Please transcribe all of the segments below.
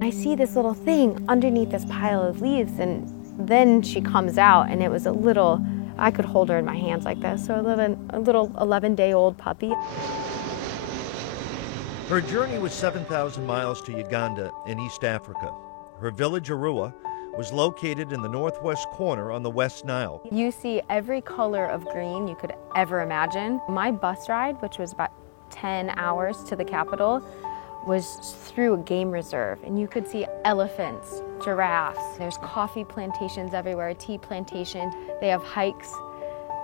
I see this little thing underneath this pile of leaves, and then she comes out, and it was a little, I could hold her in my hands like this, so a little 11-day-old puppy. Her journey was 7,000 miles to Uganda in East Africa. Her village, Arua, was located in the northwest corner on the West Nile. You see every color of green you could ever imagine. My bus ride, which was about 10 hours to the capital, was through a game reserve, and you could see elephants, giraffes. There's coffee plantations everywhere, tea plantations. They have hikes.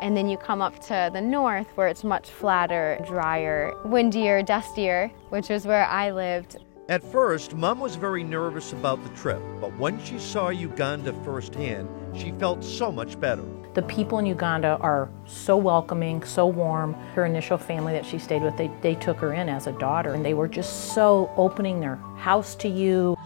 And then you come up to the north where it's much flatter, drier, windier, dustier, which is where I lived. At first, Mom was very nervous about the trip, but when she saw Uganda firsthand, she felt so much better. The people in Uganda are so welcoming, so warm. Her initial family that she stayed with, they took her in as a daughter, and they were just so opening their house to you.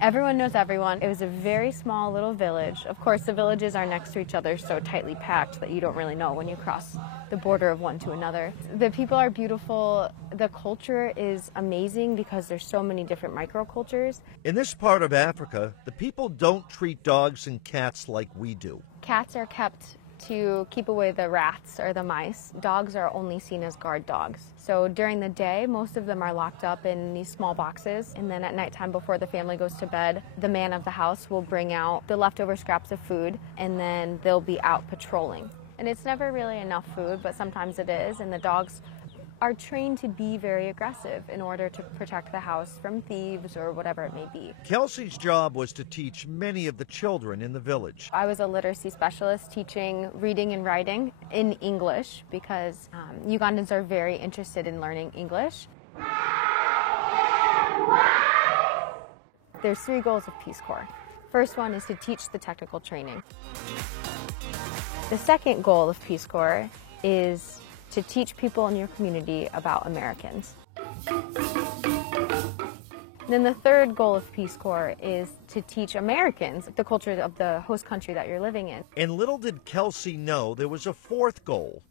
Everyone knows everyone. It was a very small little village. Of course, the villages are next to each other, so tightly packed that you don't really know when you cross the border of one to another. The people are beautiful. The culture is amazing because there's so many different microcultures. In this part of Africa, the people don't treat dogs and cats like we do. Cats are kept to keep away the rats or the mice. Dogs are only seen as guard dogs. So during the day, most of them are locked up in these small boxes, and then at nighttime before the family goes to bed, the man of the house will bring out the leftover scraps of food, and then they'll be out patrolling. And it's never really enough food, but sometimes it is, and the dogs are trained to be very aggressive in order to protect the house from thieves or whatever it may be. Kelsey's job was to teach many of the children in the village. I was a literacy specialist teaching reading and writing in English because Ugandans are very interested in learning English. There's 3 goals of Peace Corps. First one is to teach the technical training. The second goal of Peace Corps is to teach people in your community about Americans. Then the third goal of Peace Corps is to teach Americans the culture of the host country that you're living in. And little did Kelsey know there was a 4th goal,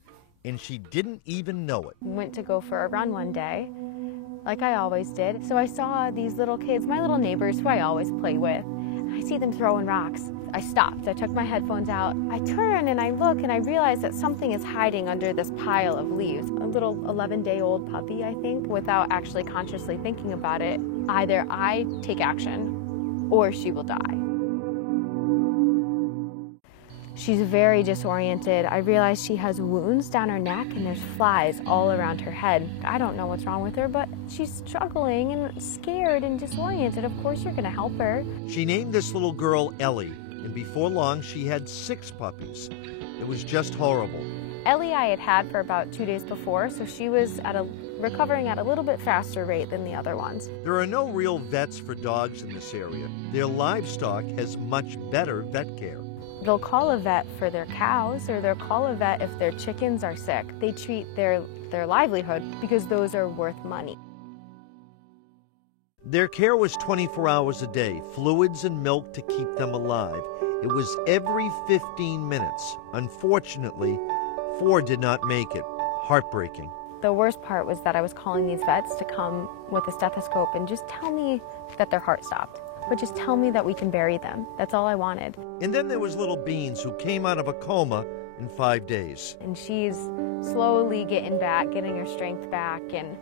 and she didn't even know it. Went to go for a run one day, like I always did. So I saw these little kids, my little neighbors who I always play with. I see them throwing rocks. I stopped, I took my headphones out, I turn and I look and I realize that something is hiding under this pile of leaves. A little 11-day-old puppy, I think, without actually consciously thinking about it. Either I take action or she will die. She's very disoriented. I realize she has wounds down her neck and there's flies all around her head. I don't know what's wrong with her, but she's struggling and scared and disoriented. Of course you're gonna help her. She named this little girl Ellie, and before long she had 6 puppies. It was just horrible. Ellie I had had for about 2 days before, so she was recovering at a little bit faster rate than the other ones. There are no real vets for dogs in this area. Their livestock has much better vet care. They'll call a vet for their cows, or they'll call a vet if their chickens are sick. They treat their livelihood because those are worth money. Their care was 24 hours a day, fluids and milk to keep them alive. It was every 15 minutes. Unfortunately, 4 did not make it. Heartbreaking. The worst part was that I was calling these vets to come with a stethoscope and just tell me that their heart stopped. But just tell me that we can bury them. That's all I wanted. And then there was little Beans, who came out of a coma in 5 days. And she's slowly getting her strength back, and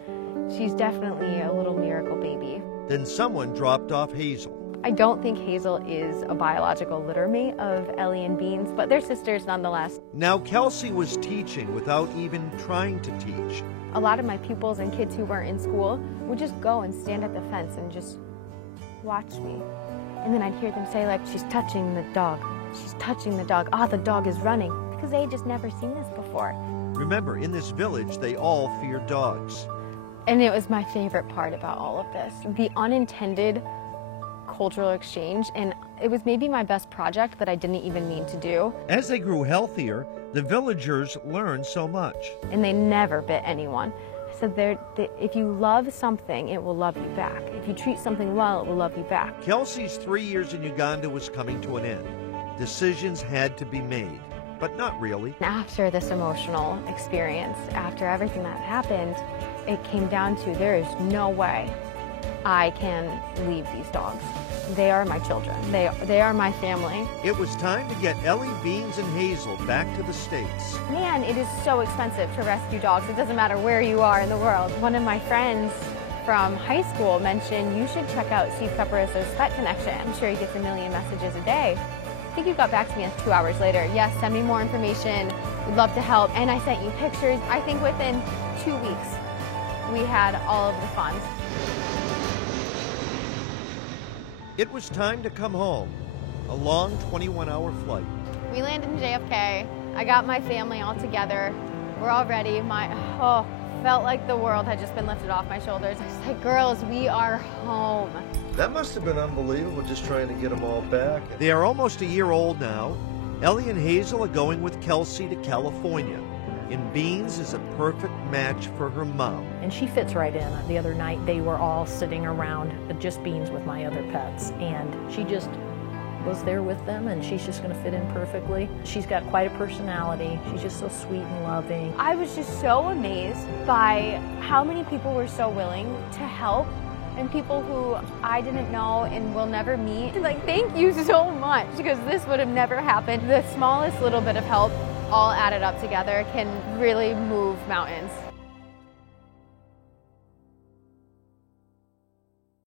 she's definitely a little miracle baby. Then someone dropped off Hazel. I don't think Hazel is a biological litter mate of Ellie and Beans, but they're sisters nonetheless. Now Kelsey was teaching without even trying to teach. A lot of my pupils and kids who weren't in school would just go and stand at the fence and just watch me. And then I'd hear them say, like, she's touching the dog. She's touching the dog. Ah, the dog is running. Because they had just never seen this before. Remember, in this village, they all fear dogs. And it was my favorite part about all of this. The unintended cultural exchange, and it was maybe my best project that I didn't even mean to do. As they grew healthier, the villagers learned so much. And they never bit anyone. So if you love something, it will love you back. If you treat something well, it will love you back. Kelsey's 3 years in Uganda was coming to an end. Decisions had to be made, but not really. After this emotional experience, after everything that happened, it came down to there is no way I can leave these dogs. They are my children. They are my family. It was time to get Ellie, Beans, and Hazel back to the States. Man, it is so expensive to rescue dogs. It doesn't matter where you are in the world. One of my friends from high school mentioned you should check out Steve Caparisso's Pet Connection. I'm sure he gets a million messages a day. I think you got back to me 2 hours later. Yes, send me more information. We'd love to help. And I sent you pictures. I think within 2 weeks, we had all of the funds. It was time to come home. A long 21-hour flight. We landed in JFK. I got my family all together. We're all ready. Felt like the world had just been lifted off my shoulders. I was like, girls, we are home. That must have been unbelievable, just trying to get them all back. They are almost a year old now. Ellie and Hazel are going with Kelsey to California. And Beans is a perfect match for her mom. And she fits right in. The other night they were all sitting around, just Beans with my other pets, and she just was there with them, and she's just going to fit in perfectly. She's got quite a personality. She's just so sweet and loving. I was just so amazed by how many people were so willing to help, and people who I didn't know and will never meet. Like, thank you so much, because this would have never happened. The smallest little bit of help all added up together can really move mountains.